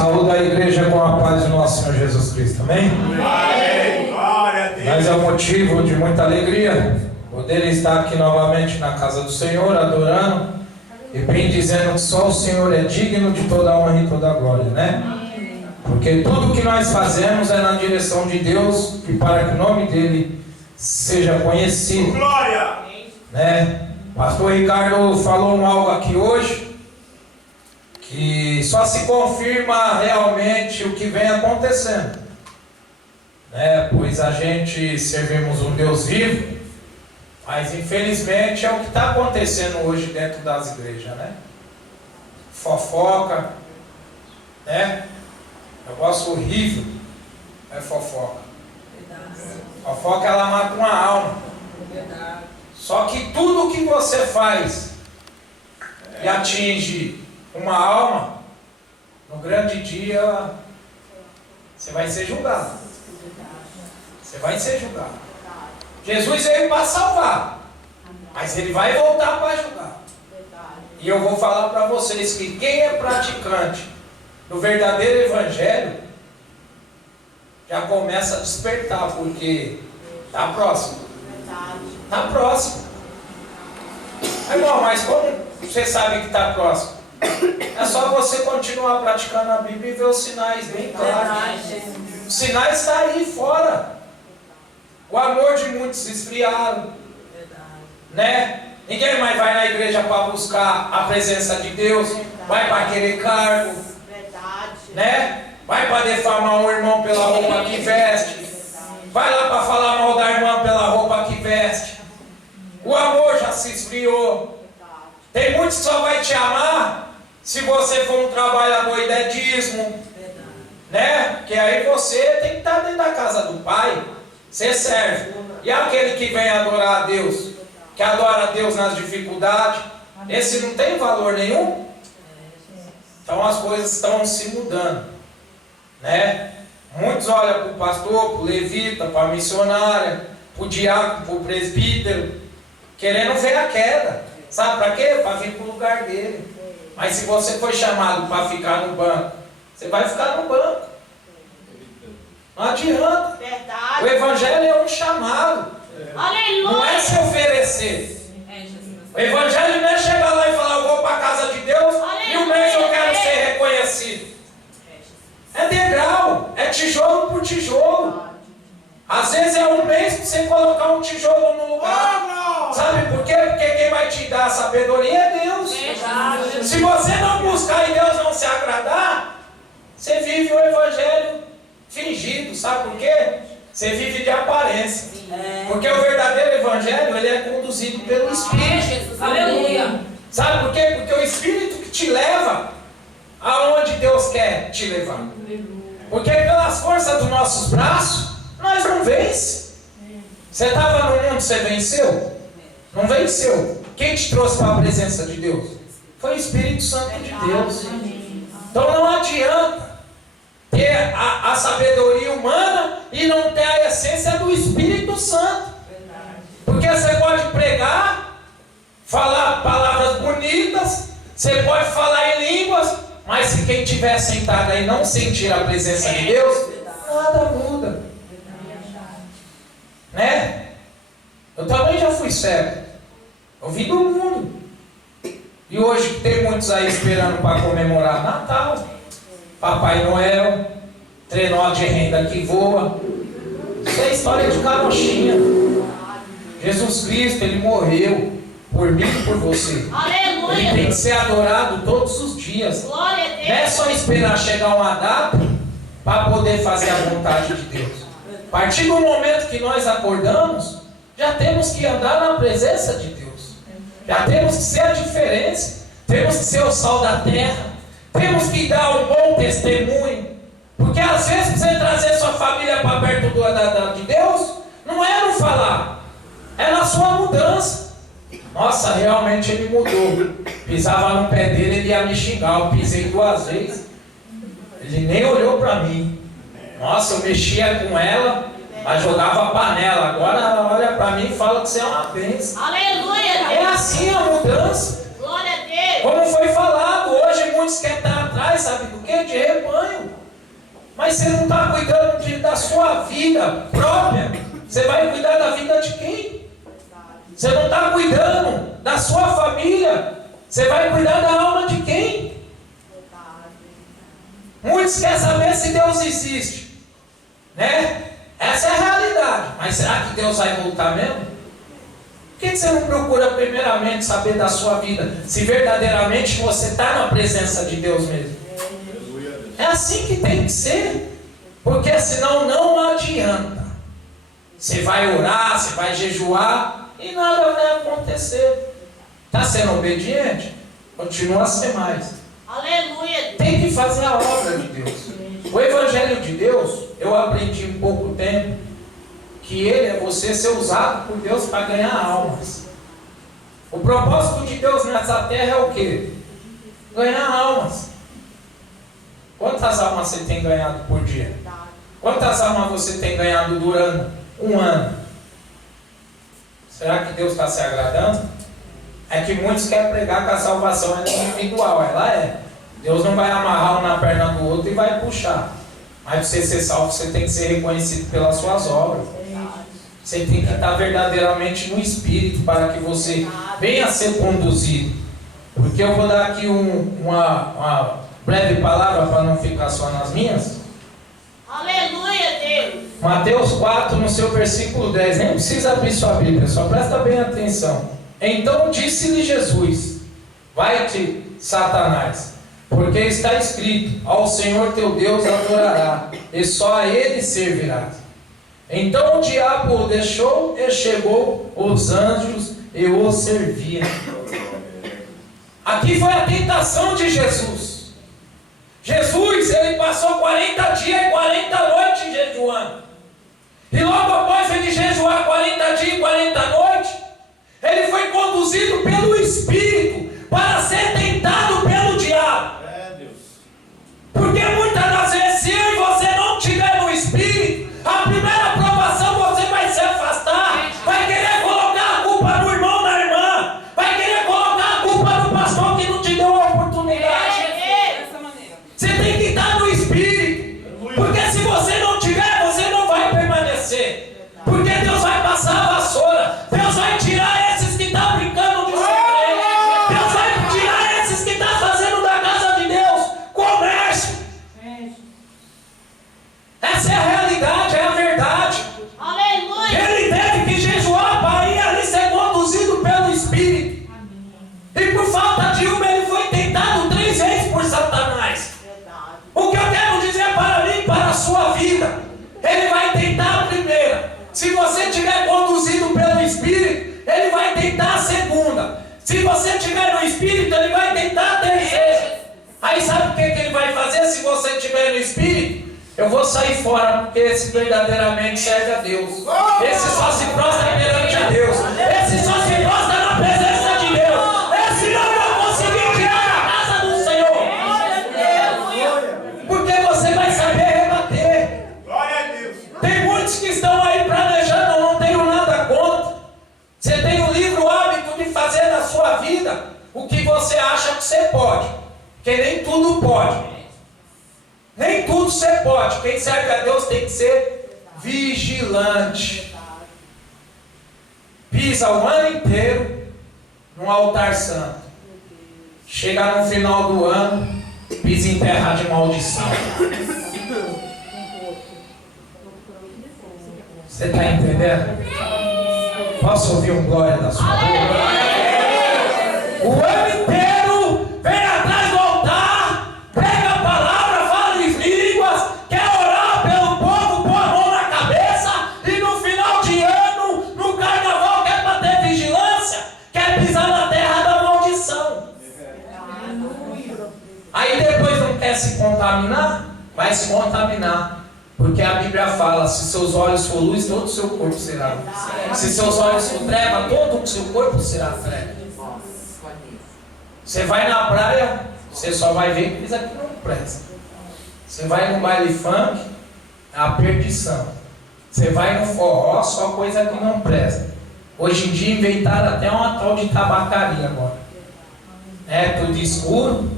Saúde a igreja com a paz do nosso Senhor Jesus Cristo, amém? Amém. Glória a Deus. Mas é um motivo de muita alegria poder estar aqui novamente na casa do Senhor, adorando e bem dizendo que só o Senhor é digno de toda a honra e toda a glória, né? Porque tudo que nós fazemos é na direção de Deus e para que o nome dele seja conhecido. Glória! Né? Pastor Ricardo falou algo aqui hoje que só se confirma realmente o que vem acontecendo, né? Pois a gente servimos um Deus vivo, mas infelizmente é o que está acontecendo hoje dentro das igrejas, né? Fofoca, né? Negócio horrível é fofoca. Fofoca, ela mata uma alma. Só que tudo que você faz e atinge uma alma, no grande dia você vai ser julgado. Você vai ser julgado. Jesus veio para salvar, mas ele vai voltar para julgar. E eu vou falar para vocês que quem é praticante do verdadeiro evangelho já começa a despertar, porque está próximo. Está próximo. Irmão, mas como você sabe que está próximo? É só você continuar praticando a Bíblia e ver os sinais bem claros. Os sinais estão aí fora. O amor de muitos esfriaram, né? Ninguém mais vai na igreja para buscar a presença de Deus. Vai para querer cargo, né? Vai para defamar um irmão pela roupa que veste. Vai lá para falar mal da irmã pela roupa que veste. O amor já se esfriou. Tem muitos que só vai te amar se você for um trabalhador e der dízimo, né? Porque aí você tem que estar dentro da casa do Pai. Você serve. E aquele que vem adorar a Deus, que adora a Deus nas dificuldades, esse não tem valor nenhum. Então as coisas estão se mudando, né? Muitos olham para o pastor, para o levita, para a missionária, para o diácono, para o presbítero, querendo ver a queda. Sabe para quê? Para vir para o lugar dele. Mas se você foi chamado para ficar no banco, você vai ficar no banco. Não adianta. Verdade. O evangelho é um chamado. Aleluia. Não é se oferecer. O evangelho não é chegar lá e falar, eu vou para a casa de Deus e o mês eu quero ser reconhecido. É degrau, é tijolo por tijolo. Às vezes é um mês para você colocar um tijolo no lugar. Sabe por quê? Porque quem vai te dar a sabedoria é Deus. Se você não buscar e Deus não se agradar, você vive o evangelho fingido. Sabe por quê? Você vive de aparência. Porque o verdadeiro evangelho, ele é conduzido pelo Espírito. Aleluia. Sabe por quê? Porque o Espírito que te leva aonde Deus quer te levar. Porque pelas forças dos nossos braços, nós não vencemos. Você estava no mundo, você venceu? Não venceu. Quem te trouxe para a presença de Deus? Foi o Espírito Santo de Deus. Então não adianta ter a sabedoria humana e não ter a essência do Espírito Santo. Porque você pode pregar, falar palavras bonitas, você pode falar em línguas, mas se quem estiver sentado aí não sentir a presença de Deus, nada muda. Né? Eu também já fui cego. Eu vim do mundo. E hoje tem muitos aí esperando para comemorar Natal, Papai Noel, trenó de renda que voa. Isso é história de carochinha. Jesus Cristo, ele morreu por mim e por você. Aleluia. Ele tem que ser adorado todos os dias. Glória a Deus. Não é só esperar chegar uma data para poder fazer a vontade de Deus. A partir do momento que nós acordamos, já temos que andar na presença de Deus. Já temos que ser a diferença. Temos que ser o sal da terra. Temos que dar um bom testemunho. Porque às vezes você trazer sua família para perto de Deus, não é no falar, é na sua mudança. Nossa, realmente ele mudou. Pisava no pé dele, ele ia me xingar. Eu pisei 2 vezes. Ele nem olhou para mim. Nossa, eu mexia com ela, mas jogava panela. Agora ela olha para mim e fala que você é uma bênção. Aleluia. É assim a mudança. Glória a Deus. Como foi falado, hoje muitos querem estar atrás atrás, sabe do que? De rebanho. Mas você não está cuidando da sua vida própria. Você vai cuidar da vida de quem? Você não está cuidando da sua família. Você vai cuidar da alma de quem? Muitos querem saber se Deus existe, né? Essa é a realidade. Mas será que Deus vai voltar mesmo? Por que você não procura primeiramente saber da sua vida, se verdadeiramente você está na presença de Deus mesmo? É assim que tem que ser, porque senão não adianta. Você vai orar, você vai jejuar e nada vai acontecer. Está sendo obediente? Continua a ser mais. Aleluia. Tem que fazer a obra de Deus. O Evangelho de Deus, eu aprendi em pouco tempo, que ele é você ser usado por Deus para ganhar almas. O propósito de Deus nessa terra é o quê? Ganhar almas. Quantas almas você tem ganhado por dia? Quantas almas você tem ganhado durante um ano? Será que Deus está se agradando? É que muitos querem pregar que a salvação é individual. Ela é. Deus não vai amarrar um na perna do outro e vai puxar. Mas para você ser salvo, você tem que ser reconhecido pelas suas obras. Você tem que estar verdadeiramente no Espírito para que você venha a ser conduzido. Porque eu vou dar aqui uma breve palavra para não ficar só nas minhas. Aleluia, Deus. Mateus 4, no seu versículo 10. Nem precisa abrir sua Bíblia, só presta bem atenção. Então disse-lhe Jesus: vai-te, Satanás, porque está escrito: ao Senhor teu Deus adorará, e só a Ele servirás. Então o diabo o deixou e chegou os anjos e o serviam. Aqui foi a tentação de Jesus. Jesus, ele passou 40 dias e 40 noites jejuando. E logo após ele jejuar 40 dias e 40 noites, ele foi conduzido pelo Espírito para ser tentado pelo diabo. Porque muitas das vezes, se eu e você não estiver no Espírito, a primeira provação você vai se afastar, vai querer colocar a culpa no irmão, na irmã, vai querer colocar a culpa no pastor que não te deu a oportunidade. Você tem que estar no Espírito, porque se você não tiver, você não vai permanecer. Porque Deus vai passar a vassoura, Deus vai tirar esses que estão brincando de segredo, Deus vai tirar esses que estão fazendo da casa de Deus comércio. Essa é a realidade, é a verdade. Aleluia. Ele teve que jejuar para ir ali ser conduzido pelo Espírito. E por falta de uma, ele foi tentado 3 vezes por Satanás. O que eu quero dizer para mim, para a sua vida, ele vai tentar a primeira. Se você estiver conduzido pelo Espírito, ele vai tentar a segunda. Se você estiver no Espírito, ele vai tentar a terceira. Aí sabe o que ele vai fazer se você estiver no Espírito? Eu vou sair fora, porque esse verdadeiramente serve a Deus. Esse só se prostra perante a Deus. Esse só se prostra na presença de Deus. Esse não vai conseguir tirar da casa do Senhor. Porque você vai saber rebater. Glória a Deus. Tem muitos que estão aí planejando, eu não tenho nada contra. Você tem o livre hábito de fazer na sua vida o que você acha que você pode. Porque nem tudo pode. Nem tudo você pode. Quem serve a Deus tem que ser vigilante. Pisa o ano inteiro no altar santo. Chega no final do ano, pisa em terra de maldição. Você está entendendo? Posso ouvir um glória da sua boca? O ano inteiro vem atrás do altar, prega a palavra, fala em línguas, quer orar pelo povo, põe a mão na cabeça, e no final de ano, no carnaval, quer bater vigilância, quer pisar na terra da maldição. Aí depois não quer se contaminar? Vai se contaminar. Porque a Bíblia fala: se seus olhos for luz, todo o seu corpo será luz. Se seus olhos for treva, todo o seu corpo será treva. Você vai na praia, você só vai ver que isso aqui não presta. Você vai no baile funk, é a perdição. Você vai no forró, só coisa que não presta. Hoje em dia inventaram até uma tal de tabacaria agora. É tudo escuro,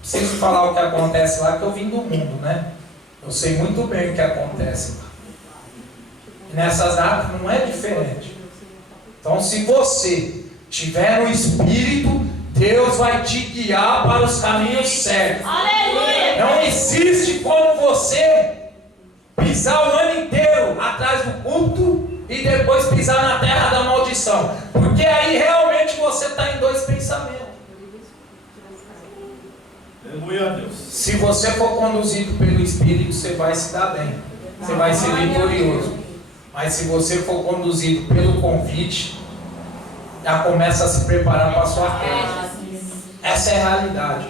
pra preciso falar o que acontece lá, que eu vim do mundo, né? Eu sei muito bem o que acontece lá. E nessas datas não é diferente. Então, se você tiver no Espírito, Deus vai te guiar para os caminhos certos. Aleluia. Não existe como você pisar o ano inteiro atrás do culto e depois pisar na terra da maldição. Porque aí realmente você está em dois pensamentos. Aleluia a Deus. Se você for conduzido pelo Espírito, você vai se dar bem. Você vai ser vitorioso. Mas se você for conduzido pelo convite, já começa a se preparar para a sua queda. Essa é a realidade.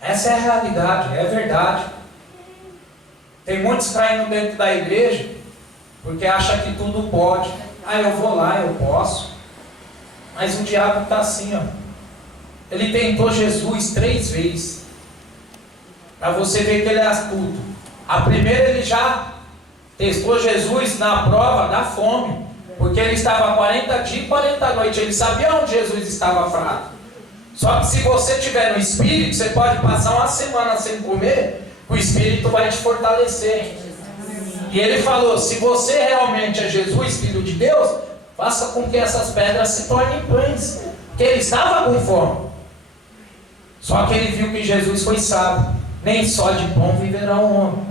Essa é a realidade, é verdade. Tem muitos caindo dentro da igreja porque acham que tudo pode. Ah, eu vou lá, eu posso. Mas o diabo está assim, ó. Ele tentou Jesus 3 vezes. Para você ver que ele é astuto. A primeira ele já testou Jesus na prova da fome. Porque ele estava 40 dias e 40 noites. Ele sabia onde Jesus estava fraco. Só que se você tiver no Espírito, você pode passar uma semana sem comer. O Espírito vai te fortalecer. E ele falou, se você realmente é Jesus, Filho de Deus, faça com que essas pedras se tornem pães. Porque ele estava com fome. Só que ele viu que Jesus foi sábio. Nem só de pão viverá um homem.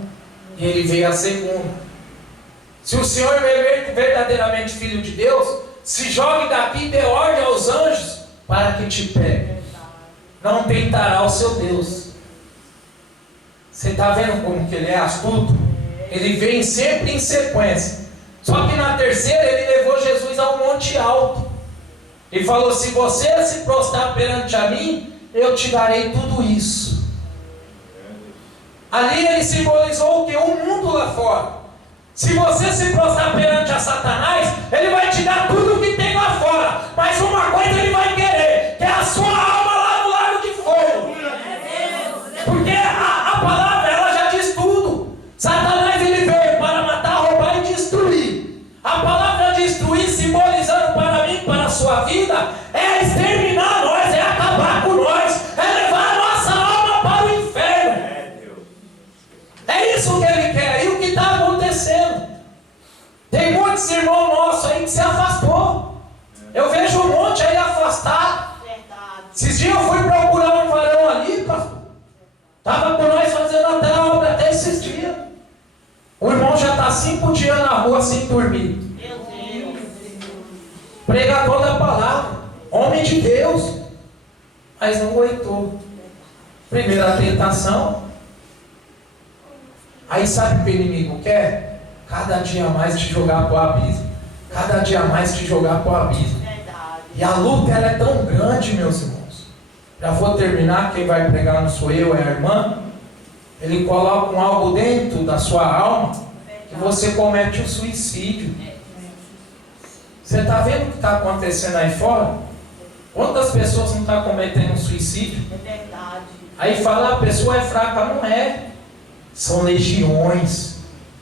E ele veio a segunda. Se o Senhor é verdadeiramente Filho de Deus, se jogue daqui e dê ordem aos anjos para que te peguem. Não tentará o seu Deus. Você está vendo como que ele é astuto? Ele vem sempre em sequência. Só que na terceira ele levou Jesus ao monte alto. E falou, se você se prostrar perante a mim, eu te darei tudo isso. Ali ele simbolizou o que? O mundo lá fora. Se você se prostrar perante a Satanás, ele vai te dar tudo o que tem lá fora. Mas uma coisa ele vai querer, que é a sua alma lá no lago de fogo. Porque a palavra, ela já diz tudo. Satanás, ele veio para matar, roubar e destruir. A palavra destruir, simbolizando para mim, para a sua vida, é exterminar nós, é acabar com nós, é levar a nossa alma para o inferno. É isso que ele quer. E o que está acontecendo? Tem muitos irmãos nossos aí que se afastou. Eu vejo um monte aí afastado. Esses dias eu fui procurar um varão ali, pastor. Estava com nós fazendo até a obra até esses dias. O irmão já está 5 dias na rua sem dormir. Meu Deus. Pregador da palavra. Homem de Deus. Mas não aguentou. Primeira tentação. Aí sabe o que o inimigo quer? Cada dia mais te jogar para o abismo. Cada dia mais te jogar para o abismo. E a luta ela é tão grande, meus irmãos. Já vou terminar, quem vai pregar não sou eu, é a irmã. Ele coloca um algo dentro da sua alma que você comete o suicídio. Você está vendo o que está acontecendo aí fora? Quantas pessoas não estão cometendo suicídio? É verdade. Aí fala, a pessoa é fraca, não é. São legiões.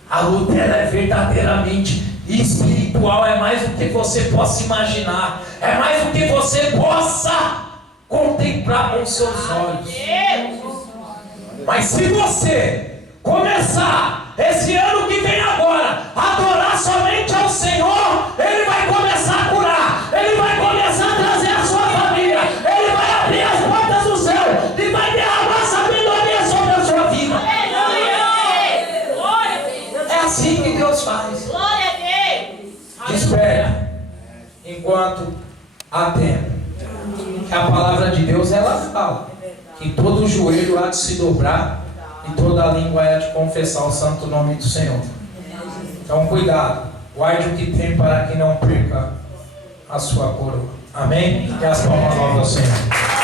A luta ela é verdadeiramente espiritual, é mais do que você possa imaginar, é mais do que você possa contemplar com seus olhos. Mas se você começar esse ano que vem agora a adorar somente ao Senhor, Ele vai começar a curar, Ele vai começar a trazer a sua família, Ele vai abrir as portas do céu e vai derramar sabedoria sobre a sua vida. É assim que Deus faz. Glória a Deus. Espera enquanto há tempo. Que a palavra de Deus ela fala que todo joelho há de se dobrar e toda língua há de confessar o santo nome do Senhor. Então cuidado, guarde o que tem para que não perca a sua coroa. Amém? E as palmas ao Senhor.